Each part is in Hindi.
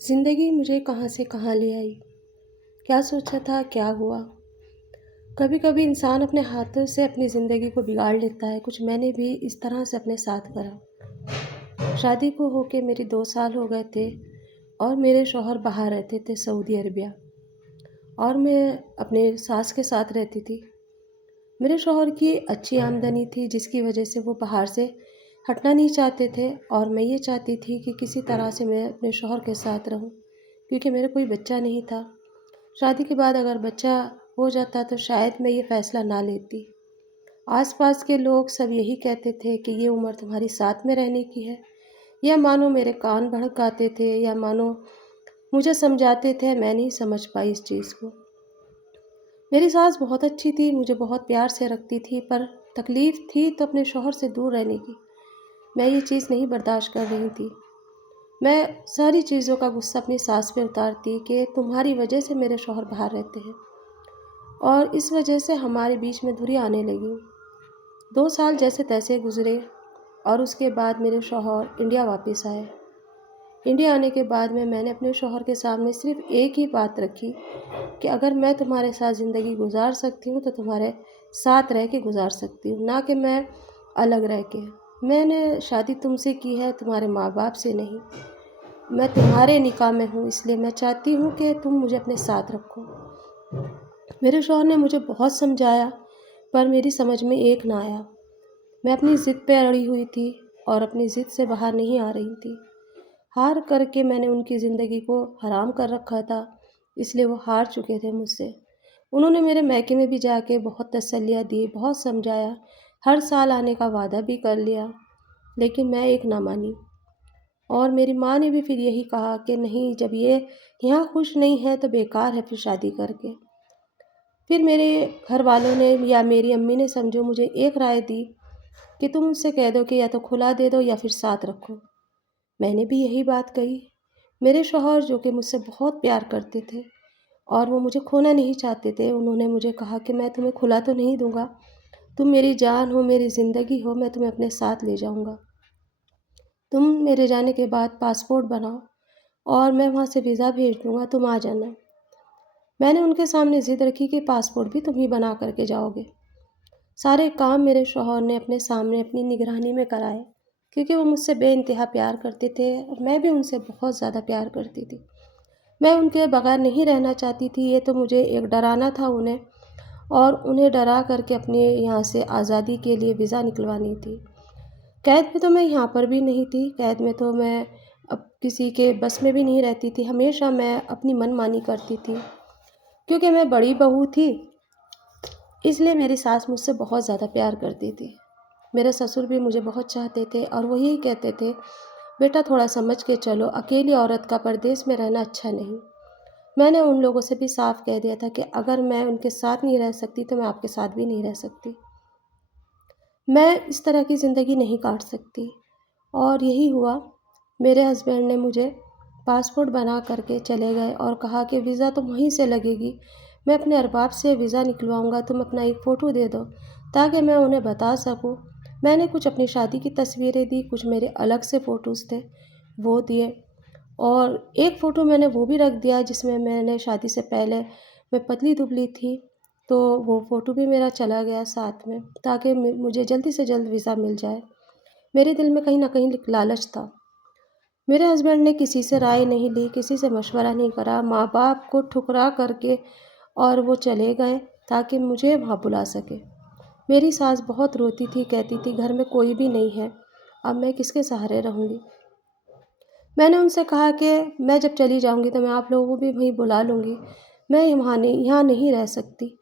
ज़िंदगी मुझे कहाँ से कहाँ ले आई। क्या सोचा था, क्या हुआ। कभी कभी इंसान अपने हाथों से अपनी ज़िंदगी को बिगाड़ लेता है। कुछ मैंने भी इस तरह से अपने साथ करा। शादी को होके मेरे 2 साल हो गए थे और मेरे शौहर बाहर रहते थे, सऊदी अरबिया, और मैं अपने सास के साथ रहती थी। मेरे शौहर की अच्छी आमदनी थी, जिसकी वजह से वो बाहर से हटना नहीं चाहते थे, और मैं ये चाहती थी कि किसी तरह से मैं अपने शौहर के साथ रहूं, क्योंकि मेरा कोई बच्चा नहीं था। शादी के बाद अगर बच्चा हो जाता तो शायद मैं ये फ़ैसला ना लेती। आसपास के लोग सब यही कहते थे कि ये उम्र तुम्हारी साथ में रहने की है, या मानो मेरे कान भड़काते थे, या मानो मुझे समझाते थे। मैं नहीं समझ पाई इस चीज़ को। मेरी सास बहुत अच्छी थी, मुझे बहुत प्यार से रखती थी, पर तकलीफ़ थी तो अपने शौहर से दूर रहने की। मैं ये चीज़ नहीं बर्दाश्त कर रही थी। मैं सारी चीज़ों का गुस्सा अपनी सास पे उतारती कि तुम्हारी वजह से मेरे शौहर बाहर रहते हैं, और इस वजह से हमारे बीच में दूरी आने लगी। 2 साल जैसे तैसे गुजरे, और उसके बाद मेरे शौहर इंडिया वापस आए। इंडिया आने के बाद में मैंने अपने शौहर के सामने सिर्फ़ एक ही बात रखी कि अगर मैं तुम्हारे साथ ज़िंदगी गुजार सकती हूँ तो तुम्हारे साथ रह के गुजार सकती हूँ, ना कि मैं अलग रह के। मैंने शादी तुमसे की है, तुम्हारे माँ बाप से नहीं। मैं तुम्हारे निकाह में हूँ, इसलिए मैं चाहती हूँ कि तुम मुझे अपने साथ रखो। मेरे शौहर ने मुझे बहुत समझाया, पर मेरी समझ में एक ना आया। मैं अपनी ज़िद पे अड़ी हुई थी और अपनी ज़िद से बाहर नहीं आ रही थी। हार करके मैंने उनकी ज़िंदगी को हराम कर रखा था, इसलिए वो हार चुके थे मुझसे। उन्होंने मेरे मायके में भी जाके बहुत तसल्लियाँ दी, बहुत समझाया, हर साल आने का वादा भी कर लिया, लेकिन मैं एक ना मानी। और मेरी माँ ने भी फिर यही कहा कि नहीं, जब ये यहाँ खुश नहीं है तो बेकार है फिर शादी करके। फिर मेरे घर वालों ने या मेरी अम्मी ने समझो मुझे एक राय दी कि तुम उससे कह दो कि या तो खुला दे दो या फिर साथ रखो। मैंने भी यही बात कही। मेरे शौहर, जो कि मुझसे बहुत प्यार करते थे और वो मुझे खोना नहीं चाहते थे, उन्होंने मुझे कहा कि मैं तुम्हें खुला तो नहीं दूंगा, तुम मेरी जान हो, मेरी ज़िंदगी हो, मैं तुम्हें अपने साथ ले जाऊंगा। तुम मेरे जाने के बाद पासपोर्ट बनाओ और मैं वहाँ से वीज़ा भेज दूंगा, तुम आ जाना। मैंने उनके सामने ज़िद रखी कि पासपोर्ट भी तुम ही बना करके जाओगे। सारे काम मेरे शौहर ने अपने सामने अपनी निगरानी में कराए, क्योंकि वो मुझसे बेइंतहा प्यार करते थे और मैं भी उनसे बहुत ज़्यादा प्यार करती थी। मैं उनके बगैर नहीं रहना चाहती थी। ये तो मुझे एक डराना था उन्हें, और उन्हें डरा करके अपने यहाँ से आज़ादी के लिए वीज़ा निकलवानी थी। कैद में तो मैं यहाँ पर भी नहीं थी, कैद में तो मैं अब किसी के बस में भी नहीं रहती थी। हमेशा मैं अपनी मनमानी करती थी, क्योंकि मैं बड़ी बहू थी, इसलिए मेरी सास मुझसे बहुत ज़्यादा प्यार करती थी। मेरे ससुर भी मुझे बहुत चाहते थे, और वो यही कहते थे, बेटा थोड़ा समझ के चलो, अकेली औरत का परदेश में रहना अच्छा नहीं। मैंने उन लोगों से भी साफ कह दिया था कि अगर मैं उनके साथ नहीं रह सकती तो मैं आपके साथ भी नहीं रह सकती। मैं इस तरह की ज़िंदगी नहीं काट सकती। और यही हुआ। मेरे हस्बैंड ने मुझे पासपोर्ट बना करके चले गए और कहा कि वीज़ा तो वहीं से लगेगी, मैं अपने अरबाब से वीज़ा निकलवाऊंगा, तुम अपना एक फ़ोटो दे दो ताकि मैं उन्हें बता सकूं। मैंने कुछ अपनी शादी की तस्वीरें दी, कुछ मेरे अलग से फ़ोटोज़ थे वो दिए, और एक फ़ोटो मैंने वो भी रख दिया जिसमें मैंने शादी से पहले, मैं पतली दुबली थी, तो वो फ़ोटो भी मेरा चला गया साथ में, ताकि मुझे जल्दी से जल्द वीज़ा मिल जाए। मेरे दिल में कहीं न कहीं एक लालच था। मेरे हस्बैंड ने किसी से राय नहीं ली, किसी से मशवरा नहीं करा, माँ-बाप को ठुकरा करके और वो चले गए ताकि मुझे वहाँ बुला सके। मेरी सास बहुत रोती थी, कहती थी घर में कोई भी नहीं है, अब मैं किसके सहारे रहूँगी। मैंने उनसे कहा कि मैं जब चली जाऊँगी तो मैं आप लोगों को भी वहीं बुला लूँगी, मैं यहाँ नहीं रह सकती।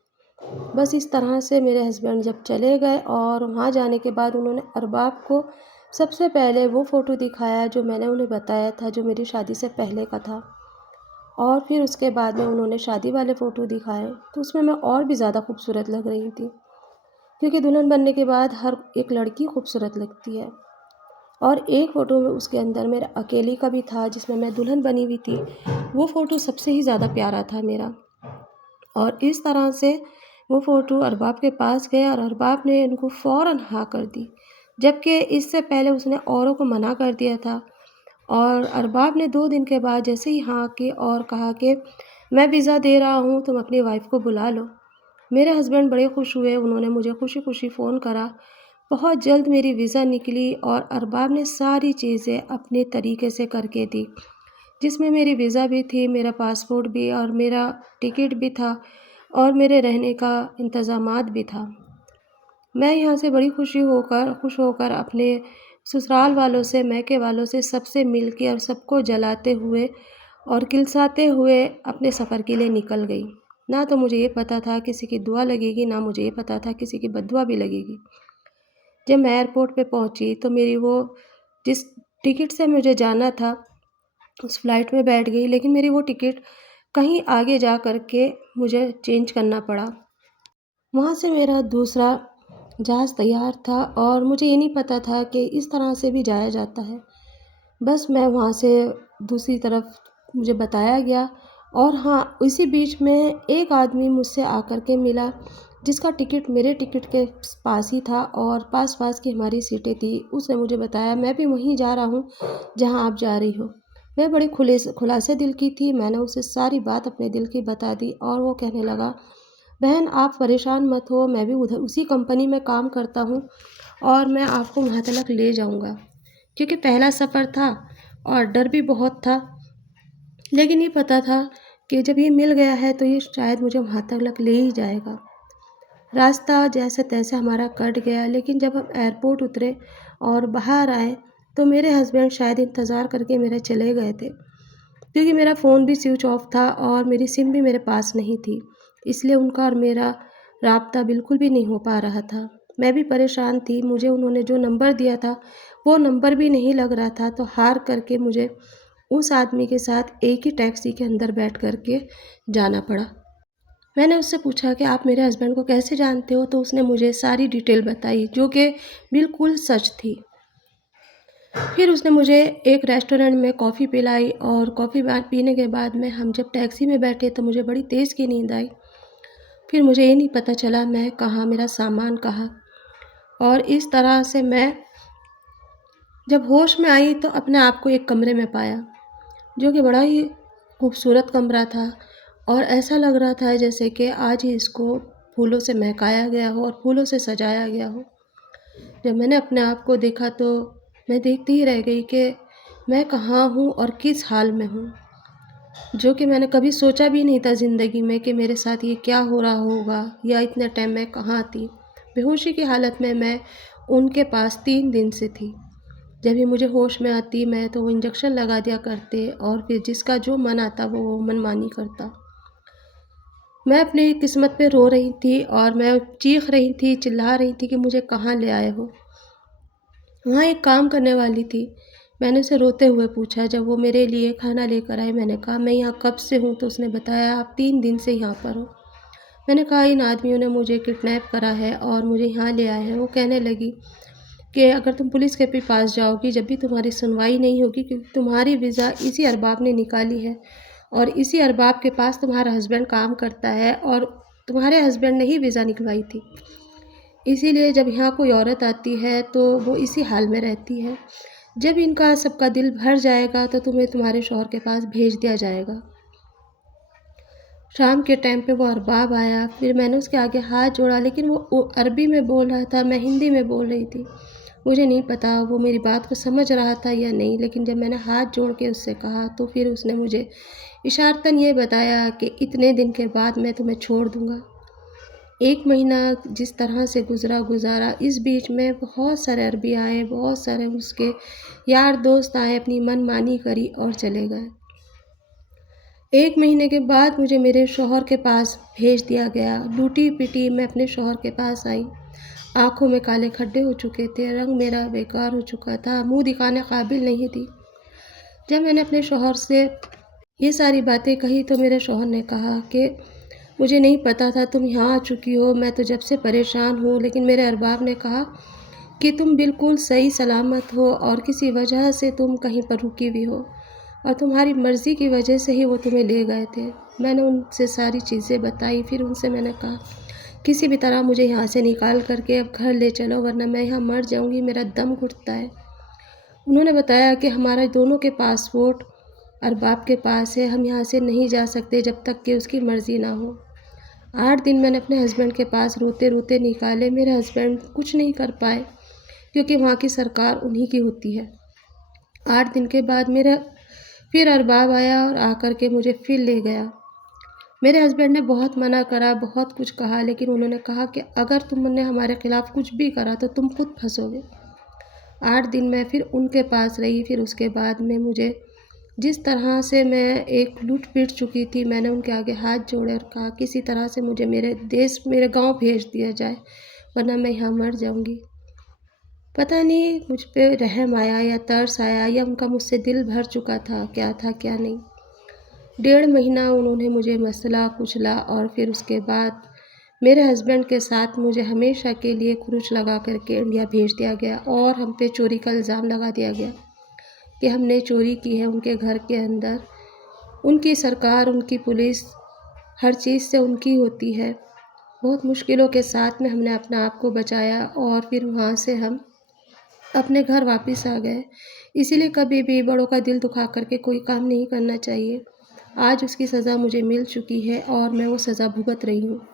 बस इस तरह से मेरे हस्बैंड जब चले गए, और वहाँ जाने के बाद उन्होंने अरबाब को सबसे पहले वो फ़ोटो दिखाया जो मैंने उन्हें बताया था, जो मेरी शादी से पहले का था। और फिर उसके बाद में उन्होंने शादी वाले फ़ोटो दिखाए, तो उसमें मैं और भी ज़्यादा खूबसूरत लग रही थी, क्योंकि दुल्हन बनने के बाद हर एक लड़की खूबसूरत लगती है। और एक फ़ोटो में उसके अंदर मेरा अकेली का भी था, जिसमें मैं दुल्हन बनी हुई थी। वो फ़ोटो सबसे ही ज़्यादा प्यारा था मेरा। और इस तरह से वो फ़ोटो अरबाब के पास गया, और अरबाब ने उनको फ़ौरन हाँ कर दी, जबकि इससे पहले उसने औरों को मना कर दिया था। और अरबाब ने 2 दिन के बाद जैसे ही हाँ की और कहा कि मैं वीज़ा दे रहा हूँ, तुम अपनी वाइफ़ को बुला लो। मेरे हस्बैंड बड़े खुश हुए, उन्होंने मुझे खुशी-खुशी फ़ोन करा। बहुत जल्द मेरी वीज़ा निकली और अरबाब ने सारी चीज़ें अपने तरीके से करके दी, जिसमें मेरी वीज़ा भी थी, मेरा पासपोर्ट भी और मेरा टिकट भी था और मेरे रहने का इंतज़ामात भी था। मैं यहाँ से बड़ी खुश होकर अपने ससुराल वालों से, मायके वालों से सबसे मिल के और सबको जलाते हुए और किलसाते हुए अपने सफ़र के लिए निकल गई। ना तो मुझे ये पता था किसी की दुआ लगेगी, ना मुझे ये पता था किसी की बददुआ भी लगेगी। जब मैं एयरपोर्ट पे पहुँची तो मेरी वो जिस टिकट से मुझे जाना था, उस फ़्लाइट में बैठ गई, लेकिन मेरी वो टिकट कहीं आगे जा कर के मुझे चेंज करना पड़ा। वहाँ से मेरा दूसरा जहाज़ तैयार था और मुझे ये नहीं पता था कि इस तरह से भी जाया जाता है। बस मैं वहाँ से दूसरी तरफ मुझे बताया गया और हाँ, उसी बीच में एक आदमी मुझसे आकर के मिला, जिसका टिकट मेरे टिकट के पास ही था और पास-पास की हमारी सीटें थी। उसने मुझे बताया, मैं भी वहीं जा रहा हूँ, जहाँ आप जा रही हो। मैं बड़े खुलासे दिल की थी, मैंने उसे सारी बात अपने दिल की बता दी और वो कहने लगा, बहन आप परेशान मत हो, मैं भी उधर उसी कंपनी में काम करता हूँ और मैं आपको वहाँ तक ले जाऊँगा। क्योंकि पहला सफ़र था और डर भी बहुत था, लेकिन ये पता था कि जब ये मिल गया है तो ये शायद मुझे वहाँ तक ले ही जाएगा। रास्ता जैसे-तैसे हमारा कट गया, लेकिन जब हम एयरपोर्ट उतरे और बाहर आए, तो मेरे हस्बैंड शायद इंतज़ार करके मेरे चले गए थे। क्योंकि मेरा फ़ोन भी स्विच ऑफ था और मेरी सिम भी मेरे पास नहीं थी, इसलिए उनका और मेरा राब्ता बिल्कुल भी नहीं हो पा रहा था। मैं भी परेशान थी, मुझे उन्होंने जो नंबर दिया था, वो नंबर भी नहीं लग रहा था, तो हार करके मुझे उस आदमी के साथ एक ही टैक्सी के अंदर बैठ कर के जाना पड़ा। मैंने उससे पूछा कि आप मेरे हस्बैंड को कैसे जानते हो? तो उसने मुझे सारी डिटेल बताई, जो कि बिल्कुल सच थी। फिर उसने मुझे एक रेस्टोरेंट में कॉफ़ी पिलाई और कॉफ़ी पीने के बाद में हम जब टैक्सी में बैठे तो मुझे बड़ी तेज़ की नींद आई। फिर मुझे ये नहीं पता चला मैं कहाँ, मेरा सामान कहाँ, और इस तरह से मैं जब होश में आई तो अपने आप को एक कमरे में पाया, जो कि बड़ा ही खूबसूरत कमरा था और ऐसा लग रहा था जैसे कि आज ही इसको फूलों से महकाया गया हो और फूलों से सजाया गया हो। जब मैंने अपने आप को देखा तो मैं देखती ही रह गई कि मैं कहाँ हूँ और किस हाल में हूँ, जो कि मैंने कभी सोचा भी नहीं था ज़िंदगी में कि मेरे साथ ये क्या हो रहा होगा या इतने टाइम मैं कहाँ थी। बेहोशी की हालत में मैं उनके पास 3 दिन से थी। जब भी मुझे होश में आती मैं तो वो इंजेक्शन लगा दिया करते और फिर जिसका जो मन आता वो मनमानी करता। मैं अपनी किस्मत पे रो रही थी और मैं चीख रही थी, चिल्ला रही थी कि मुझे कहाँ ले आए हो। वहाँ एक काम करने वाली थी, मैंने उसे रोते हुए पूछा जब वो मेरे लिए खाना लेकर आई, मैंने कहा मैं यहाँ कब से हूँ? तो उसने बताया आप 3 दिन से यहाँ पर हो। मैंने कहा इन आदमियों ने मुझे किडनैप करा है और मुझे यहाँ ले आए हैं। वो कहने लगी कि अगर तुम पुलिस के भी पास जाओगी जब भी तुम्हारी सुनवाई नहीं होगी, क्योंकि तुम्हारी वीज़ा इसी अरबाब ने निकाली है और इसी अरबाब के पास तुम्हारा हस्बैंड काम करता है और तुम्हारे हस्बैंड ने ही वीज़ा निकलवाई थी। इसीलिए जब यहाँ कोई औरत आती है तो वो इसी हाल में रहती है। जब इनका सबका दिल भर जाएगा तो तुम्हें तुम्हारे शौहर के पास भेज दिया जाएगा। शाम के टाइम पे वो अरबाब आया, फिर मैंने उसके आगे हाथ जोड़ा, लेकिन वो अरबी में बोल रहा था, मैं हिंदी में बोल रही थी। मुझे नहीं पता वो मेरी बात को समझ रहा था या नहीं, लेकिन जब मैंने हाथ जोड़ के उससे कहा तो फिर उसने मुझे इशारतन ये बताया कि इतने दिन के बाद मैं तुम्हें छोड़ दूँगा। 1 महीना जिस तरह से गुज़रा, इस बीच में बहुत सारे अरबी आए, बहुत सारे उसके यार दोस्त आए, अपनी मनमानी करी और चले गए। 1 महीने के बाद मुझे मेरे शौहर के पास भेज दिया गया। लूटी-पिटी मैं अपने शौहर के पास आई। आँखों में काले खड्डे हो चुके थे, रंग मेरा बेकार हो चुका था, मुँह दिखाने काबिल नहीं थी। जब मैंने अपने शौहर से ये सारी बातें कही तो मेरे शौहर ने कहा कि मुझे नहीं पता था तुम यहाँ आ चुकी हो, मैं तो जब से परेशान हूँ। लेकिन मेरे अरबाब ने कहा कि तुम बिल्कुल सही सलामत हो और किसी वजह से तुम कहीं पर रुकी हुई हो और तुम्हारी मर्ज़ी की वजह से ही वो तुम्हें ले गए थे। मैंने उनसे सारी चीज़ें बताई, फिर उनसे मैंने कहा किसी भी तरह मुझे यहाँ से निकाल करके अब घर ले चलो, वरना मैं यहाँ मर जाऊँगी, मेरा दम घुटता है। उन्होंने बताया कि हमारा दोनों के पासपोर्ट अरबाब के पास है, हम यहाँ से नहीं जा सकते जब तक कि उसकी मर्ज़ी ना हो। 8 दिन मैंने अपने हस्बैंड के पास रोते-रोते निकाले, मेरे हस्बैंड कुछ नहीं कर पाए क्योंकि वहाँ की सरकार उन्हीं की होती है। 8 दिन के बाद मेरा फिर अरबाब आया और आकर के मुझे फिर ले गया। मेरे हस्बैंड ने बहुत मना करा, बहुत कुछ कहा, लेकिन उन्होंने कहा कि अगर तुमने हमारे खिलाफ़ कुछ भी करा तो तुम खुद फँसोगे। 8 दिन मैं फिर उनके पास रही, फिर उसके बाद में मुझे जिस तरह से मैं एक लूट-पीट चुकी थी, मैंने उनके आगे हाथ जोड़े और कहा किसी तरह से मुझे मेरे देश, मेरे गाँव भेज दिया जाए, वरना मैं यहाँ मर जाऊँगी। पता नहीं मुझ पे रहम आया या तरस आया या उनका मुझसे दिल भर चुका था, क्या नहीं। 1.5 महीना उन्होंने मुझे मसला-कुचला और फिर उसके बाद मेरे हस्बैंड के साथ मुझे हमेशा के लिए क्रूज लगा कर के इंडिया भेज दिया गया और हम पे चोरी का इल्ज़ाम लगा दिया गया कि हमने चोरी की है उनके घर के अंदर। उनकी सरकार, उनकी पुलिस हर चीज़ से उनकी होती है। बहुत मुश्किलों के साथ में हमने अपने आप को बचाया और फिर वहाँ से हम अपने घर वापस आ गए। इसीलिए कभी भी बड़ों का दिल दुखा कर के कोई काम नहीं करना चाहिए। आज उसकी सज़ा मुझे मिल चुकी है और मैं वो सज़ा भुगत रही हूँ।